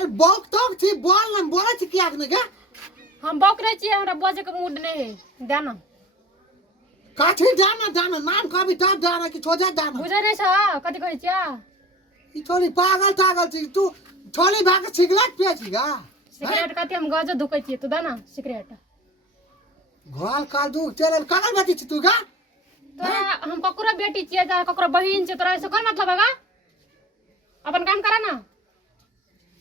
बोल बक तो थी बोल न बोले थी क्या ने का हम बक रहे छी हमरा बजे के मूड नहीं है देना काठी जाना जाना नाम का भी तब जाना कि छोजा जाना बुझे नहीं छ कथि कहै छिया ई छोरी पागल पागल छी तू छोरी भाग सिगरेट पिए छी गा सिगरेट कथि हम गज धुकै छी तू देना सिगरेट घाल का दू चल कागल बाती छी तू गा तोरा हम ककरो बेटी छिए जा ककरो बहिन छ तोरा से कोन मतलब है गा अपन काम करा ना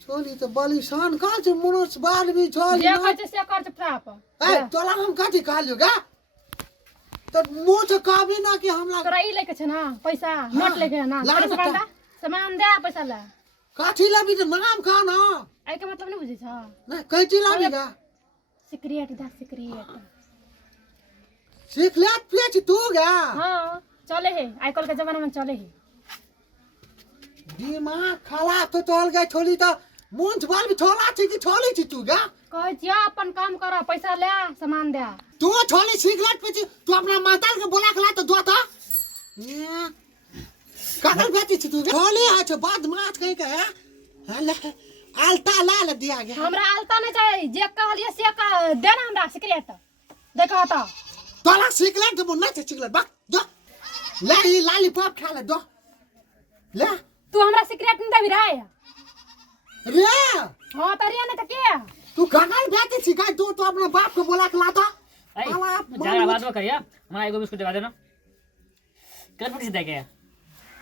छोरी तो बलिशान का छ मुनुस बाल भी छोरी जे कहै से कर छ प्राप ए तोला हम काठी खा लियो गा तो मुंह से कहबी ना कि हमरा तोरा ई लेके छ ना पैसा नोट लेके है ना सामान दे पैसा ले काठी लाबी तो नाम का ना आई के मतलब नहीं बुझे छ ना कैची लाबी गा सिगरेट दा सिगरेट सिगरेट पिए छी तू गा हां चले है आजकल के जमाना में चले है दिमाग खराब तो चल गए छोरी तो मुंह बाल भी छोला छी कि छोली छी तू गा कहै छिया अपन काम कर पैसा ले सामान दे तू छोली सिगरेट पे छी तू अपना माताल के बोला खला तो दो था कागल बेची छी तू छोली है छ बदमाश कहीं के है ले आलता ला ले दिया गया हमरा आलता नहीं चाहिए जे कहलिए से का देना हमरा सिगरेट देखा त तोला सिगरेट दबो ना छ सिगरेट बा दो ले ई लॉलीपॉप खा ले दो ले तू हमरा सिगरेट नहीं देबी रे रे हां तरिया नहीं त के तू कागल बेची छी का तू तो अपने बाप को बोला खला था जागा बात में करिया हमरा एगो बिस्कुट दे देना कर पड़ी दे के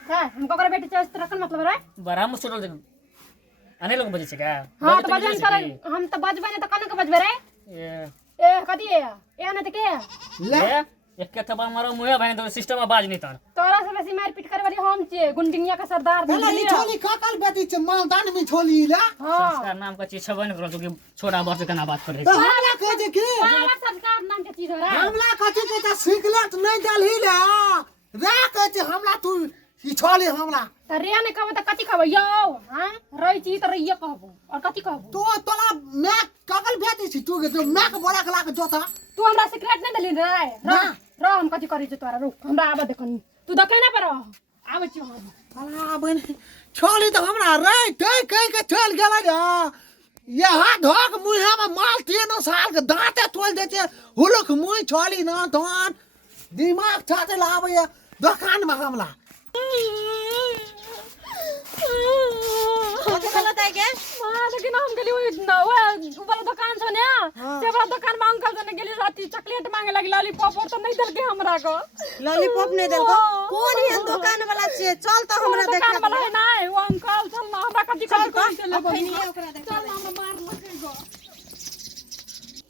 का हम ककरो बेटी चाहिए तो रखन मतलब रे बड़ा मुश्किल दे अने लोग बजे छै का हां तो बजन कर हम तो बजबे नहीं तो कने के बजबे रे ए कथि है ए नहीं त के ले एक के थप्पड़ मारो मुए भाई तो सिस्टम में बाज नहीं तार तोरा से बेसी मार पीट करे वाली हम छे गुंडिनिया का सरदार बोला ई छोली काकल बेटी छ मालदान में छोली ला हां संस्कार नाम का चीज छबे नहीं करो तो कि छोटा वर्ष केना बात करे तो हमरा कह दे के पाला सरकार नाम के चीज हो रे हमला कथि के त सिगरेट नहीं डालही ला रे कह हमला तू ई छोली हमला त रे ने कहबो त कथि कहबो यौ हां रही छी त रहिए कहबो और कथि कहबो तो तोला मैं काकल बेटी छी तू के जो मैं के बोला खला के जोता तू हमरा सिगरेट नहीं दली रे रो हम कथि करै छ तोरा रुक हमरा आबे देखन तू देखे ना पर आबे छी हम फला बन छोली तो हमरा रे कह के चल गेला जा ये हाथ धोक मुंह में माल 3 साल के दांते तोड़ देते हुलक मुंह छोली ना धन दिमाग छाते लावे दुकान में हमला कथि गलत है के हां लेकिन हम गेली ऊपर दुकान छ ने से बड़ा दुकान में अंकल जने गेली राती चॉकलेट मांगे लगी लॉलीपॉप और तो नहीं दल के हमरा को लॉलीपॉप नहीं दल को कौन है दुकान वाला छे चल तो हमरा देख दुकान वाला है ना वो अंकल चल ना हमरा कथि कथि चले बोली ओकरा देख चल हमरा मार लगेगो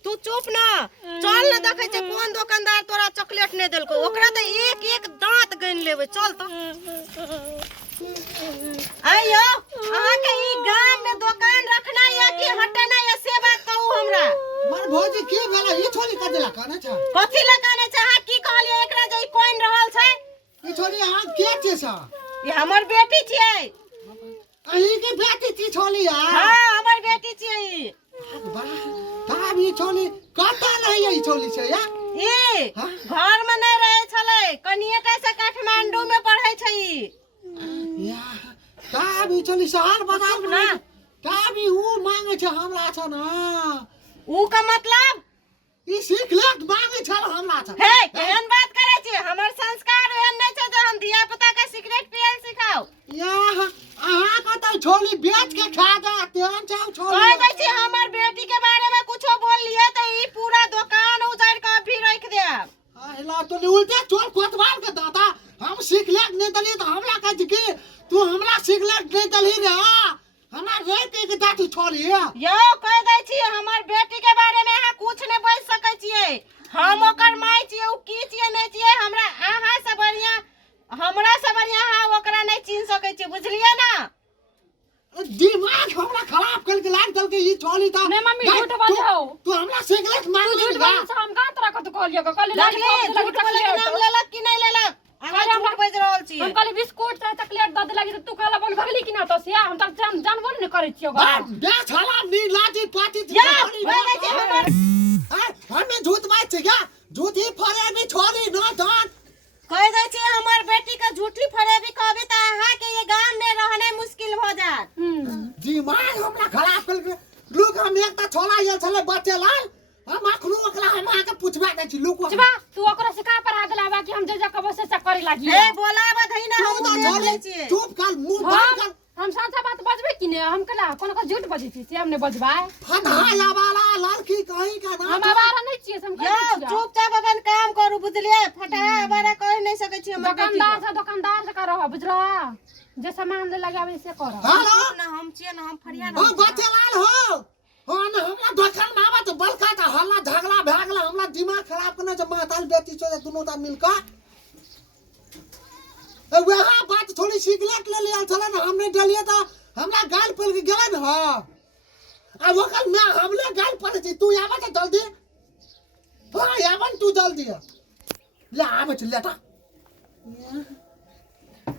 तू चुप ना चल ना देखे छे कौन दुकानदार तोरा चॉकलेट नहीं दल को ओकरा तो एक एक दांत गन लेबे चल तो आयो अहाँ के ई गांव में दुकान रखना या कि हटना या से बात कहू हमरा मन भौजी के भेला ई छोली का देला काने छ कथि लगाने छ हां की कहलिए एकरा जे कोइन रहल छै ई छोली हां के छे सा ये हमर बेटी छियै अही के बेटी छी छोली हां हमर बेटी छियै वाह ई छोली कता नहीं ई छोली छै या ए घर में नहीं रहे छले कनिएटा से काठमांडू में पढ़ै छै या काबी छोली शहर बाजार में ना काबी ऊ मांगे छ हमरा छ ना ऊ का मतलब ई सिगरेट मांगे छ हमरा छ हे केहन बात करे छी हमर संस्कार एहन नहीं छै जे हम धिया पुता के सिगरेट पियल सिखाओ या अहाँ का तो छोली बेच के खा जा तेन चाउ छोली कह दै छी हमर बेटी के बारे में कुछो बोल लिए त ई पूरा दुकान उजाड़ के भी रख दे आइला तो उल्टे चोर कोतवाल के दादा हम सिगरेट नहीं दली तो हमला कह कि तू हमला सिगरेट नहीं दली रे हमरा रेत के दाती छोली यो कह दै छी हमर बेटी के बारे में अहाँ कुछ नहीं बोल सकै छियै हम ओकर माय छियै उ की छियै नहीं छियै हमरा अहाँ से बढ़िया हमरा से बढ़िया अहाँ ओकरा नहीं चिन्ह सकै छी बुझलिए ना दिमाग हमरा खराब कर के लाग दल के ई छोली था मैं मम्मी झूठ बजाओ तू हमरा सिगरेट मांग तू झूठ बजा हम का तरह को कहलियो कहले लॉलीपॉप झूठ बोले के नाम लेलक कि नहीं लेलक अहाँ झूठ बज रहल छी हम कहले बिस्कुट चाहे चॉकलेट द दे लगी तो तू कहला बोल भगली कि ना तो से हम तक जानबो नहीं करे छियो दे छला नी लाठी पाटी या बोले छी हमर हमें झूठ बात छै क्या झूठी फरे भी छोली न धन कह दै छी हमर बेटी के झूठी फरेबी कहबे त अहाँ के ये गांव में रहने मुश्किल हो जात दिमाग हमरा खराब कर के लोग हम एकटा छोला ये छले बच्चे लाल हम अखनो ओकरा हम आके पूछबा दै छी लोग बा तू ओकरा से का पढ़ा देलावा कि हम जे जे कबो से करे लागी ए बोलाबा धई ना हम देख लै छियै चुप कर मुंह बंद कर हम साचा बात बजबे कि ने हम कला कोनो को झूठ बजै छी से हम ने बजबाय फटाया वाला लड़की कहीं का ना हम आवारा नहीं छियै हम यो चुपचाप अपन काम करू बुझलिए फटा बारा कह नहीं सकै छी हम दुकानदार से करो बुझला जे सामान ले लगावे से करो हेलो ना हम छियै ना हम फरिया ओ बच्चे लाल हो हो ना हमरा दुकान में आवा तो बलका का हल्ला झगड़ा भागला हमरा दिमाग खराब करने से माताल बेटी छो दोनों ता मिलकर वहाँ बात थोड़ी सिगरेट ले लिया चला ना हमने डलिए तो हमरा गाल पड़ के गेला ना आ वो कल मैं हमले गाल पड़ छी तू आवा तो जल्दी हां आवन तू जल्दी ले आवे चल लेटा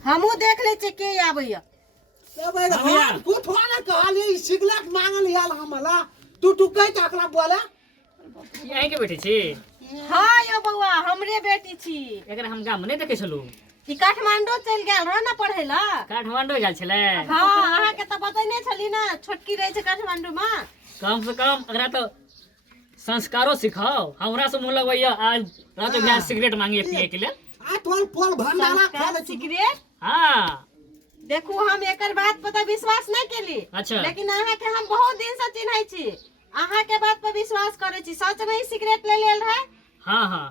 हमहु देख ले छी के आबैया कुछ वाला कहली सिगरेट मांगल याल हमला तू कह ताकला बोला यहीं के बेटी छी हां यो बउआ हमरे बेटी छी एकरा हम गाम नहीं देखे छलू ई काठमांडू चल गेल रह ना पढ़े ला काठमांडू गेल छले हां अहाँ के त पता नहीं छली ना छोटकी रहे छै काठमांडू में कम से कम एकरा तो संस्कारो सिखाओ हमरा से मुंह लगवैया आज रात में सिगरेट मांगे पिए के लिए आ तोल पोल भंडारा खोले सिगरेट हां देखू हम एकर बात पता विश्वास नहीं केली अच्छा। लेकिन अहाँ के हम बहुत दिन से चिन्है छी अहाँ के बात पर विश्वास करे छी सच नहीं सिगरेट ले लेल रहे हां हां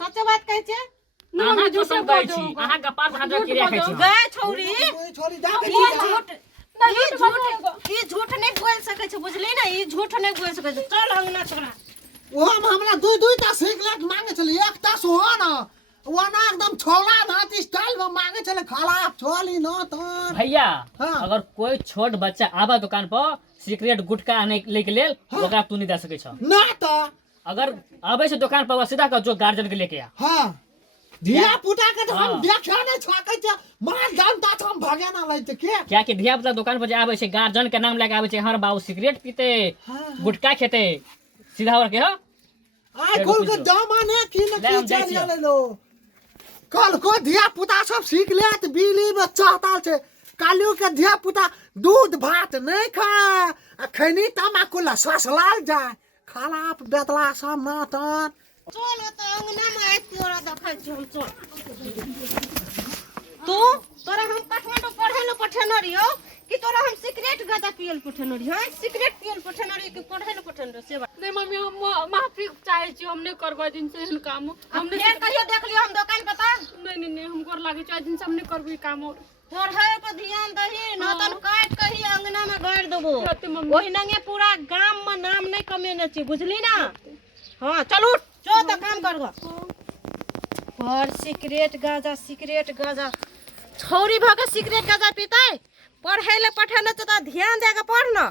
सच बात कहै छै अहाँ जो सब कहै छी अहाँ के पास हाथ रख के रखै छी गए छौरी छोड़ी दा ई झूठ ई झूठ नहीं बोल सकै छै बुझली ना ई झूठ नहीं बोल सकै छै चल अंगना छोरा वो हमरा दुई ता सिगरेट मांगे चले एक ता सो ना वो ना एकदम छोला भात स्टाइल में मांगे चले खराब छोली न तो भैया हाँ। अगर कोई छोट बच्चा आवा दुकान पर सिगरेट गुटखा आने ले के लेल ओकरा तू नहीं दे सकै छ ना तो अगर आवे से दुकान पर सीधा कह जो गार्जियन के लेके आ हां धिया पुता के तो हम हाँ। देखा नहीं छकै छ मार जानता त हम भागे ना लै त के क्या कि धिया पुता दुकान पर जे आवे छै गार्जियन के नाम लेके आवे छै हर बाबू सिगरेट पीते हाँ। गुटखा खेते सीधा और के हो आई कुल के जमाने की न ले हम की जाइ चल छियै। ले लो कल को धिया पुता सब सीख लेत बिजली में चाहता छे कालियो के धिया पुता दूध भात नहीं खाए आ खैनी तमाकू ला ससलाल जाए खराब बेतला सब ना तन चल त अंगना में आइ तोरा देखै छी हम चल तू तोरा हम काठमांडू पढ़े लो पठेनो रियो कि तोरा हम सिगरेट गाजा पियल पठेनो रियो सिगरेट पियल पठेनो रियो कि पढ़े लो पठेनो रियो से बात नहीं मम्मी हम माफी चाहे छी हम नहीं करबो दिन से हन काम हमने फिर कहियो देख लियो हम दुकान पे ता नहीं हम कर लागे छ दिन से हम नहीं करबो काम और पढ़े पर ध्यान दही न तन काट कही अंगना में गाड़ देबो रहते मम्मी। ओही नंगे पूरा गांव में नाम नहीं कमेने छी बुझली ना हां चल उठ जो त काम करगो पर सिगरेट गाजा छौरी भके सिगरेट गाजा पीतै पढ़े ले पठे न त ध्यान दे के पढ़ न